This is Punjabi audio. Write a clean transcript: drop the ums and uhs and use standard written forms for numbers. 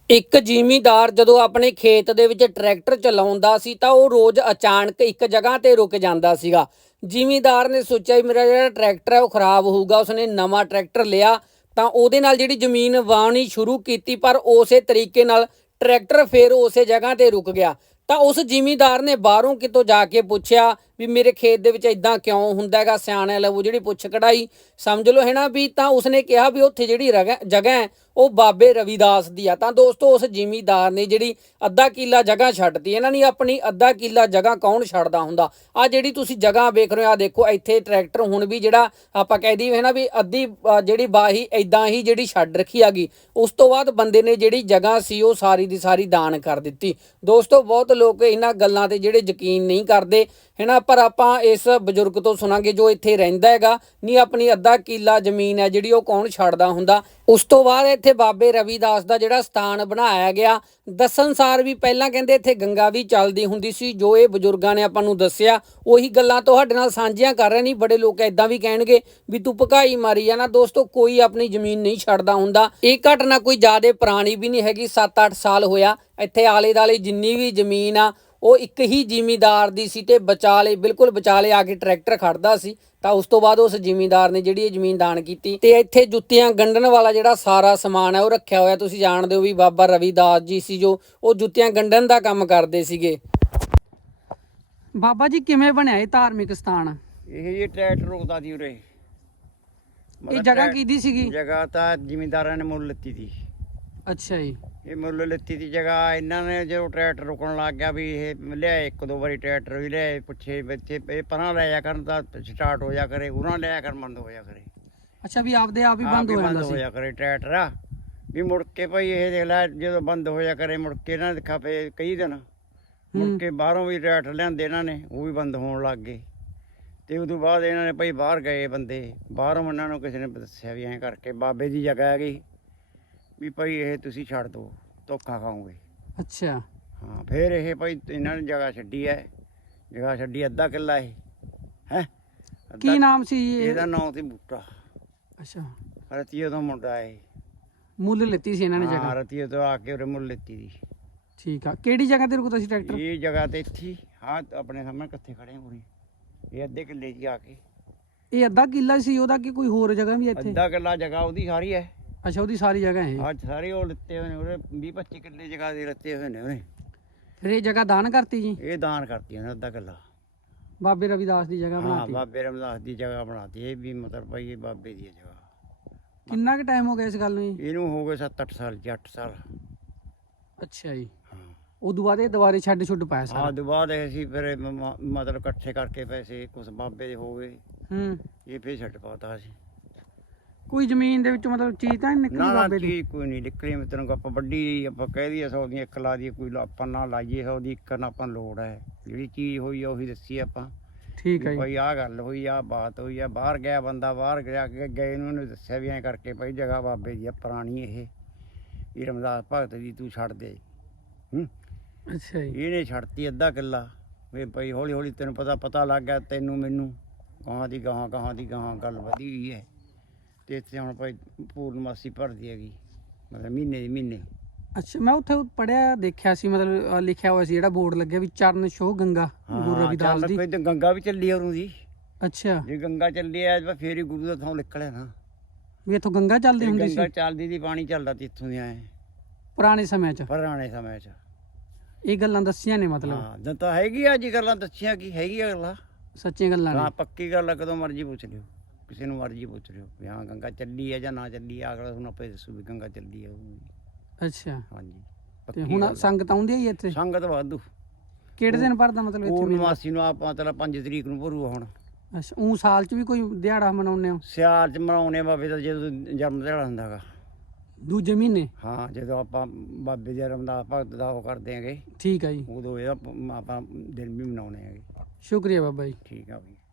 ਇੱਕ ਜ਼ਿਮੀਂਦਾਰ ਜਦੋਂ ਆਪਣੇ ਖੇਤ ਦੇ ਵਿੱਚ ਟਰੈਕਟਰ ਚਲਾਉਂਦਾ ਸੀ ਤਾਂ ਉਹ ਰੋਜ਼ ਅਚਾਨਕ ਇੱਕ ਜਗ੍ਹਾ ਤੇ ਰੁਕ ਜਾਂਦਾ ਸੀਗਾ। ਜ਼ਿਮੀਂਦਾਰ ਨੇ ਸੋਚਿਆ ਵੀ ਮੇਰਾ ਜਿਹੜਾ ਟਰੈਕਟਰ ਹੈ ਉਹ ਖਰਾਬ ਹੋਊਗਾ। ਉਸਨੇ ਨਵਾਂ ਟਰੈਕਟਰ ਲਿਆ ਤਾਂ ਉਹਦੇ ਨਾਲ ਜਿਹੜੀ ਜ਼ਮੀਨ ਵਾਹੁਣੀ ਸ਼ੁਰੂ ਕੀਤੀ, ਪਰ ਉਸੇ ਤਰੀਕੇ ਨਾਲ ਟਰੈਕਟਰ ਫਿਰ ਉਸੇ ਜਗ੍ਹਾ ਤੇ ਰੁਕ ਗਿਆ। ਤਾਂ ਉਸ ਜ਼ਿਮੀਂਦਾਰ ਨੇ ਬਾਹਰੋਂ ਕਿਤੋਂ ਜਾ ਕੇ ਪੁੱਛਿਆ ਵੀ ਮੇਰੇ ਖੇਤ ਦੇ ਵਿੱਚ ਇਦਾਂ ਕਿਉਂ ਹੁੰਦਾ ਹੈਗਾ। ਸਿਆਣਿਆਂ ਲਵੋ ਜਿਹੜੀ ਪੁੱਛ ਕਢਾਈ ਸਮਝ ਲਓ ਹੈ ਨਾ ਵੀ। ਤਾਂ ਉਸਨੇ ਕਿਹਾ ਵੀ ਉੱਥੇ ਜਿਹੜੀ ਜਗ੍ਹਾ ਹੈ ਉਹ ਬਾਬੇ ਰਵਿਦਾਸ ਦੀ ਆ। ਤਾਂ ਦੋਸਤੋ ਉਸ ਜ਼ਿਮੀਂਦਾਰ ਨੇ ਜਿਹੜੀ ਅੱਧਾ ਕਿੱਲਾ ਜਗ੍ਹਾ ਛੱਡਤੀ। ਇਹਨਾਂ ਨੇ ਆਪਣੀ ਅੱਧਾ ਕਿੱਲਾ ਜਗ੍ਹਾ ਕੌਣ ਛੱਡਦਾ ਹੁੰਦਾ। ਆ ਜਿਹੜੀ ਤੁਸੀਂ ਜਗ੍ਹਾ ਵੇਖ ਰਹੇ ਹੋ, ਆ ਦੇਖੋ ਇੱਥੇ ਟਰੈਕਟਰ ਹੁਣ ਵੀ ਜਿਹੜਾ ਆਪਾਂ ਕਹਿ ਦਈਏ ਹੈ ਨਾ ਵੀ ਅੱਧੀ ਜਿਹੜੀ ਬਾਹੀ ਇਦਾਂ ਹੀ ਜਿਹੜੀ ਛੱਡ ਰੱਖੀ ਹੈਗੀ। ਉਸ ਤੋਂ ਬਾਅਦ ਬੰਦੇ ਨੇ ਜਿਹੜੀ ਜਗ੍ਹਾ ਸੀ ਉਹ ਸਾਰੀ ਦੀ ਸਾਰੀ ਦਾਨ ਕਰ ਦਿੱਤੀ। ਦੋਸਤੋ ਬਹੁਤ ਲੋਕ ਇਹਨਾਂ ਗੱਲਾਂ ਤੇ ਜਿਹੜੇ ਯਕੀਨ ਨਹੀਂ ਕਰਦੇ ਹੈ ਨਾ, ਪਰ ਆਪਾਂ ਇਸ ਬਜ਼ੁਰਗ ਤੋਂ ਸੁਣਾਂਗੇ ਜੋ ਇੱਥੇ ਰਹਿੰਦਾ ਹੈਗਾ। ਨਹੀਂ ਆਪਣੀ ਅੱਧਾ ਕਿੱਲਾ ਜ਼ਮੀਨ ਹੈ ਜਿਹੜੀ ਉਹ ਕੌਣ ਛੱਡਦਾ ਹੁੰਦਾ। ਉਸ ਤੋਂ ਬਾਅਦ ਇੱਥੇ ਬਾਬੇ ਰਵਿਦਾਸ ਦਾ ਜਿਹੜਾ ਸਥਾਨ ਬਣਾਇਆ ਗਿਆ। ਦੱਸਣਸਾਰ ਵੀ ਪਹਿਲਾਂ ਕਹਿੰਦੇ ਇੱਥੇ ਗੰਗਾ ਵੀ ਚੱਲਦੀ ਹੁੰਦੀ ਸੀ। ਜੋ ਇਹ ਬਜ਼ੁਰਗਾਂ ਨੇ ਆਪਾਂ ਨੂੰ ਦੱਸਿਆ ਉਹੀ ਗੱਲਾਂ ਤੁਹਾਡੇ ਨਾਲ ਸਾਂਝੀਆਂ ਕਰ ਰਹੇ। ਨਹੀਂ ਬੜੇ ਲੋਕ ਇਦਾਂ ਵੀ ਕਹਿਣਗੇ ਵੀ ਤੂੰ ਭਕਾਈ ਮਾਰੀ ਆ ਨਾ। ਦੋਸਤੋ ਕੋਈ ਆਪਣੀ ਜ਼ਮੀਨ ਨਹੀਂ ਛੱਡਦਾ ਹੁੰਦਾ। ਇਹ ਘਟਨਾ ਕੋਈ ਜ਼ਿਆਦਾ ਪੁਰਾਣੀ ਵੀ ਨਹੀਂ ਹੈਗੀ, 7-8 ਸਾਲ ਹੋਇਆ। ਇੱਥੇ ਆਲੇ ਦੁਆਲੇ ਜਿੰਨੀ ਵੀ ਜ਼ਮੀਨ ਆ ਉਹ ਇੱਕ ਹੀ ਜ਼ਿਮੀਂਦਾਰ ਦੀ ਸੀ ਤੇ ਵਿਚਾਲੇ ਬਿਲਕੁਲ ਵਿਚਾਲੇ ਆ ਕੇ ਟਰੈਕਟਰ ਖੜਦਾ ਸੀ। ਤਾਂ ਉਸ ਤੋਂ ਬਾਅਦ ਉਸ ਜ਼ਿਮੀਂਦਾਰ ਨੇ ਜਿਹੜੀ ਇਹ ਜ਼ਮੀਨ ਦਾਨ ਕੀਤੀ ਤੇ ਇੱਥੇ ਜੁੱਤੀਆਂ ਗੰਢਣ ਵਾਲਾ ਜਿਹੜਾ ਸਾਰਾ ਸਮਾਨ ਹੈ ਉਹ ਰੱਖਿਆ ਹੋਇਆ। ਤੁਸੀਂ ਜਾਣਦੇ ਹੋ ਵੀ ਬਾਬਾ ਰਵਿਦਾਸ ਜੀ ਸੀ ਜੋ ਉਹ ਜੁੱਤੀਆਂ ਗੰਢਣ ਦਾ ਕੰਮ ਕਰਦੇ ਸੀਗੇ। ਬਾਬਾ ਜੀ ਕਿਵੇਂ ਬਣਿਆ ਇਹ ਧਾਰਮਿਕ ਸਥਾਨ? ਇਹ ਜੀ ਟਰੈਕਟਰ ਰੁਕਦਾ ਸੀ ਉਰੇ। ਇਹ ਜਗ੍ਹਾ ਕਿਹਦੀ ਸੀਗੀ? ਜਗ੍ਹਾ ਤਾਂ ਜ਼ਿਮੀਂਦਾਰਾਂ ਨੇ ਮੁੱਲ ਲਿੱਤੀ ਸੀ। ਅੱਛਾ ਜੀ। ਇਹ ਮੁੱਲ ਲਿੱਤੀ ਦੀ ਜਗ੍ਹਾ ਇਹਨਾਂ ਨੇ ਜਦੋਂ ਟਰੈਕਟਰ ਰੁਕਣ ਲੱਗ ਗਿਆ ਵੀ ਇਹ ਲਿਆਏ, ਇੱਕ ਦੋ ਵਾਰੀ ਟਰੈਕਟਰ ਵੀ ਲਿਆਏ ਪੁੱਛੇ ਬੱਚੇ ਇਹ ਪਰਾਂ ਲੈ ਜਾ ਕਰਨ ਤਾਂ ਸਟਾਰਟ ਹੋ ਜਾ ਕਰੇ, ਉਰਾਂ ਲਿਆ ਕਰਨ ਬੰਦ ਹੋ ਜਾ ਕਰੇ। ਅੱਛਾ ਵੀ ਆਪਦੇ ਆਪ ਹੀ ਬੰਦ ਹੋ ਜਾਂਦਾ ਸੀ। ਹੋ ਜਾ ਕਰੇ ਟਰੈਕਟਰ ਆ ਵੀ ਮੁੜ ਕੇ ਭਾਈ ਇਹ ਦੇਖ ਲੈ ਜਦੋਂ ਬੰਦ ਹੋ ਜਾ ਕਰੇ ਮੁੜ ਕੇ ਇਹਨਾਂ ਦੇਖਾ ਪਏ ਕਈ ਦਿਨ ਮੁੜ ਕੇ ਬਾਹਰੋਂ ਵੀ ਟਰੈਕਟਰ ਲਿਆਂਦੇ ਇਹਨਾਂ ਨੇ, ਉਹ ਵੀ ਬੰਦ ਹੋਣ ਲੱਗ ਗਏ। ਤੇ ਉਦੋਂ ਬਾਅਦ ਇਹਨਾਂ ਨੇ ਭਾਈ ਬਾਹਰ ਗਏ ਬੰਦੇ, ਬਾਹਰੋਂ ਇਹਨਾਂ ਨੂੰ ਕਿਸੇ ਨੇ ਦੱਸਿਆ ਵੀ ਐਂ ਕਰਕੇ ਬਾਬੇ ਦੀ ਜਗ੍ਹਾ ਹੈਗੀ ਵੀ ਭਾਈ ਇਹ ਤੁਸੀਂ ਛੱਡ ਦਿਓ, ਧੋਖਾ ਖਾਓਗੇ। ਅੱਛਾ ਹਾਂ ਫਿਰ ਇਹ ਭਾਈ ਇਹਨਾਂ ਨੇ ਜਗ੍ਹਾ ਛੱਡੀ ਹੈ। ਜਗ੍ਹਾ ਛੱਡੀ ਅੱਧਾ ਕਿੱਲਾ ਇਹ ਹੈ। ਕੀ ਨਾਮ ਸੀ ਇਹਦਾ ਨਾਮ ਸੀ ਬੂਟਾ। ਅੱਛਾ ਰਤੀਏ ਤੋਂ ਮੁੰਡਾ ਇਹ ਮੁੱਲ ਲਿੱਤੀ ਸੀ ਇਹਨਾਂ ਨੇ ਜਗ੍ਹਾ? ਰਤੀਏ ਤੋਂ ਆ ਕੇ ਉਰੇ ਮੁੱਲ ਲਿੱਤੀ ਸੀ। ਠੀਕ ਆ। ਕਿਹੜੀ ਜਗ੍ਹਾ ਤੇ ਰੁਕਦਾ ਸੀ ਟਰੈਕਟਰ? ਇਹ ਜਗ੍ਹਾ ਤੇ ਇੱਥੇ ਹਾਂ ਆਪਣੇ ਸਾਹਮਣੇ ਕਿੱਥੇ ਖੜੇ ਹਾਂ ਪੂਰੀ ਇਹ ਅੱਧੇ ਕਿੱਲੇ 'ਚ ਆ ਕੇ। ਇਹ ਅੱਧਾ ਕਿੱਲਾ ਸੀ ਉਹਦਾ ਕਿ ਕੋਈ ਹੋਰ ਜਗ੍ਹਾ ਵੀ ਇੱਥੇ? ਅੱਧਾ ਕਿੱਲਾ ਜਗ੍ਹਾ ਉਹਦੀ ਸਾਰੀ ਹੈ। ਅੱਛਾ ਉਹਦੀ ਸਾਰੀ ਜਗ੍ਹਾ ਹੈ। ਅੱਜ ਸਾਰੇ ਉਹ ਲਿੱਤੇ ਹੋਏ ਨੇ ਉਹਦੇ 20-25 ਕਿੱਲੇ ਜਗ੍ਹਾ ਦੇ ਲਿੱਤੇ ਹੋਏ ਨੇ ਉਹਨੇ। ਫਿਰ ਇਹ ਜਗ੍ਹਾ ਦਾਨ ਕਰਤੀ ਜੀ? ਇਹ ਦਾਨ ਕਰਤੀ ਉਹਨੇ ਅੱਧਾ ਕਿੱਲਾ। ਬਾਬੇ ਰਵਿਦਾਸ ਦੀ ਜਗ੍ਹਾ ਹਾਂ ਬਣਾਤੀ? ਬਾਬੇ ਰਵਿਦਾਸ ਦੀ ਜਗ੍ਹਾ ਬਣਾਤੀ। ਇਹ ਵੀ ਮਤਲਬ ਭਾਈ ਇਹ ਬਾਬੇ ਦੀ ਜਗ੍ਹਾ। ਕਿੰਨਾ ਕੁ ਟਾਈਮ ਹੋ ਗਿਆ ਇਸ ਗੱਲ ਨੂੰ ਜੀ? ਇਹਨੂੰ ਹੋ ਗਏ 7-8 ਸਾਲ ਜੀ, 8 ਸਾਲ। ਅੱਛਾ ਜੀ। ਹਾਂ ਉਦੋਂ ਬਾਅਦ ਇਹ ਦੁਬਾਰੇ ਛੱਡ ਪਾਇਆ ਸਾਰਾ? ਹਾਂ ਦੁਬਾਰਾ ਇਹ ਅਸੀਂ ਫਿਰ ਮਤਲਬ ਇਕੱਠੇ ਕਰਕੇ ਪੈਸੇ ਕੁਛ ਬਾਬੇ ਦੇ ਹੋ ਗਏ, ਇਹ ਫਿਰ ਛੱਡ ਪਾਤਾ ਸੀ। ਕੋਈ ਜ਼ਮੀਨ ਦੇ ਵਿੱਚ ਮਤਲਬ ਚੀਜ਼ ਤਾਂ ਨਹੀਂ ਨਿਕਲੀ ਨਾ ਬਾਬੇ ਦੀ? ਚੀਜ਼ ਕੋਈ ਨਹੀਂ ਨਿਕਲੀ। ਮਿੱਤਰੋਂ ਆਪਾਂ ਵੱਡੀ ਆਪਾਂ ਕਹਿ ਦਈਏ 100 ਦੀਆਂ ਇੱਕ ਲਾ ਦੀ ਕੋਈ ਆਪਾਂ ਨਾ ਲਾਈਏ 100 ਦੀ ਇੱਕ ਨਾ ਆਪਾਂ ਲੋੜ ਹੈ। ਜਿਹੜੀ ਚੀਜ਼ ਹੋਈ ਆ ਉਹੀ ਦੱਸੀ ਆਪਾਂ। ਠੀਕ ਹੈ ਜੀ। ਭਾਈ ਆਹ ਗੱਲ ਹੋਈ ਆ, ਬਾਤ ਹੋਈ ਆ। ਬਾਹਰ ਗਿਆ ਬੰਦਾ, ਬਾਹਰ ਜਾ ਕੇ ਗਏ ਨੂੰ ਉਹਨੇ ਦੱਸਿਆ ਵੀ ਐਂ ਕਰਕੇ ਭਾਈ ਜਗ੍ਹਾ ਬਾਬੇ ਦੀ ਆ ਪੁਰਾਣੀ ਇਹ ਰਮਦਾਸ ਭਗਤ ਦੀ, ਤੂੰ ਛੱਡ ਦੇ। ਅੱਛਾ ਜੀ। ਇਹਨੇ ਛੱਡਤੀ ਅੱਧਾ ਕਿੱਲਾ ਵੀ ਭਾਈ ਹੌਲੀ ਹੌਲੀ ਤੈਨੂੰ ਪਤਾ ਲੱਗ ਗਿਆ, ਤੈਨੂੰ ਮੈਨੂੰ ਗਾਹਾਂ ਦੀ ਗਾਹਾਂ ਗੱਲ ਵਧੀ ਗਈ ਹੈ। ਤੇ ਇੱਥੇ ਹੁਣ ਭਾਈ ਪੂਰਨਮਾਸੀ ਭਰਦੀ ਹੈਗੀ, ਮਤਲਬ ਮਹੀਨੇ ਦੀ ਮਹੀਨੇ। ਅੱਛਾ ਮੈਂ ਉੱਥੇ ਪੜਿਆ ਦੇਖਿਆ ਸੀ, ਮਤਲਬ ਲਿਖਿਆ ਹੋਇਆ ਸੀ ਜਿਹੜਾ ਬੋਰਡ ਲੱਗਿਆ ਵੀ ਚਰਨ ਛੋਹ ਗੰਗਾ ਗੁਰੂ ਰਵਿਦਾਸ ਦੀ। ਕੋਈ ਤੇ ਗੰਗਾ ਵੀ ਚੱਲੀ ਉਹਨੂੰ ਦੀ। ਅੱਛਾ ਜੇ ਗੰਗਾ ਚੱਲੀ ਆ ਫੇਰ ਹੀ ਗੁਰੂ ਦਾ ਥਾਂ ਨਿਕਲਿਆ ਨਾ। ਵੀ ਇੱਥੋਂ ਗੰਗਾ ਚੱਲਦੀ ਹੁੰਦੀ ਸੀ? ਗੰਗਾ ਚੱਲਦੀ ਦੀ, ਪਾਣੀ ਚੱਲਦਾ ਸੀ ਇੱਥੋਂ ਦੀ ਐ ਪੁਰਾਣੇ ਸਮੇਂ 'ਚ? ਪੁਰਾਣੇ ਸਮੇਂ 'ਚ ਇਹ ਗੱਲਾਂ ਦੱਸੀਆਂ ਨੇ ਮਤਲਬ? ਹਾਂ ਜਦ ਤਾਂ ਹੈਗੀ ਆ ਜੀ ਗੱਲਾਂ ਦੱਸੀਆਂ, ਕੀ ਹੈਗੀ ਆ ਗੱਲਾਂ, ਸੱਚੀਆਂ ਗੱਲਾਂ ਨੇ? ਹਾਂ ਪੱਕੀ ਗੱਲ ਆ। ਕਦੋਂ ਮਰਜ਼ੀ ਪੁੱਛ ਲਿਓ, ਕਿਸੇ ਨੂੰ ਮਰਜ਼ੀ ਪੁੱਛ ਲਿਓ ਵੀ ਹਾਂ ਗੰਗਾ ਚੱਲੀ ਆ ਜਾਂ ਨਾ ਚੱਲੀ ਆ। ਅਗਲਾ ਤੁਹਾਨੂੰ ਆਪੇ ਦੱਸੂ ਵੀ ਗੰਗਾ ਚੱਲੀ ਆ। ਅੱਛਾ ਹਾਂਜੀ ਤੇ ਹੁਣ ਸੰਗਤ ਆਉਂਦੀ ਹੈ ਜੀ ਇੱਥੇ? ਸੰਗਤ ਵਾਧੂ। ਕਿਹੜੇ ਦਿਨ ਭਰਦਾ ਮਤਲਬ ਇੱਥੇ? ਪੂਰਨਮਾਸੀ ਨੂੰ ਆਪਾਂ ਮਤਲਬ 5 ਤਰੀਕ ਨੂੰ ਭਰੂਗਾ ਹੁਣ। ਅੱਛਾ ਉਹ ਸਾਲ 'ਚ ਵੀ ਕੋਈ ਦਿਹਾੜਾ ਮਨਾਉਂਦੇ ਹੋ? ਸਿਆਲ 'ਚ ਮਨਾਉਣੇ ਬਾਬੇ ਦਾ ਜਦੋਂ ਜਨਮ ਦਿਹਾੜਾ ਹੁੰਦਾ ਗਾ। ਦੂਜੇ ਮਹੀਨੇ? ਹਾਂ ਜਦੋਂ ਆਪਾਂ ਬਾਬੇ ਦੇ ਰਮਦਾਸ ਭਗਤ ਦਾ ਉਹ ਕਰਦੇ ਹੈਗੇ, ਠੀਕ ਹੈ ਜੀ। ਉਦੋਂ ਇਹਦਾ ਆਪਾਂ ਦਿਨ ਵੀ ਮਨਾਉਣੇ ਹੈਗੇ। ਸ਼ੁਕਰੀਆ ਬਾਬਾ ਜੀ। ਠੀਕ ਆ ਬਈ।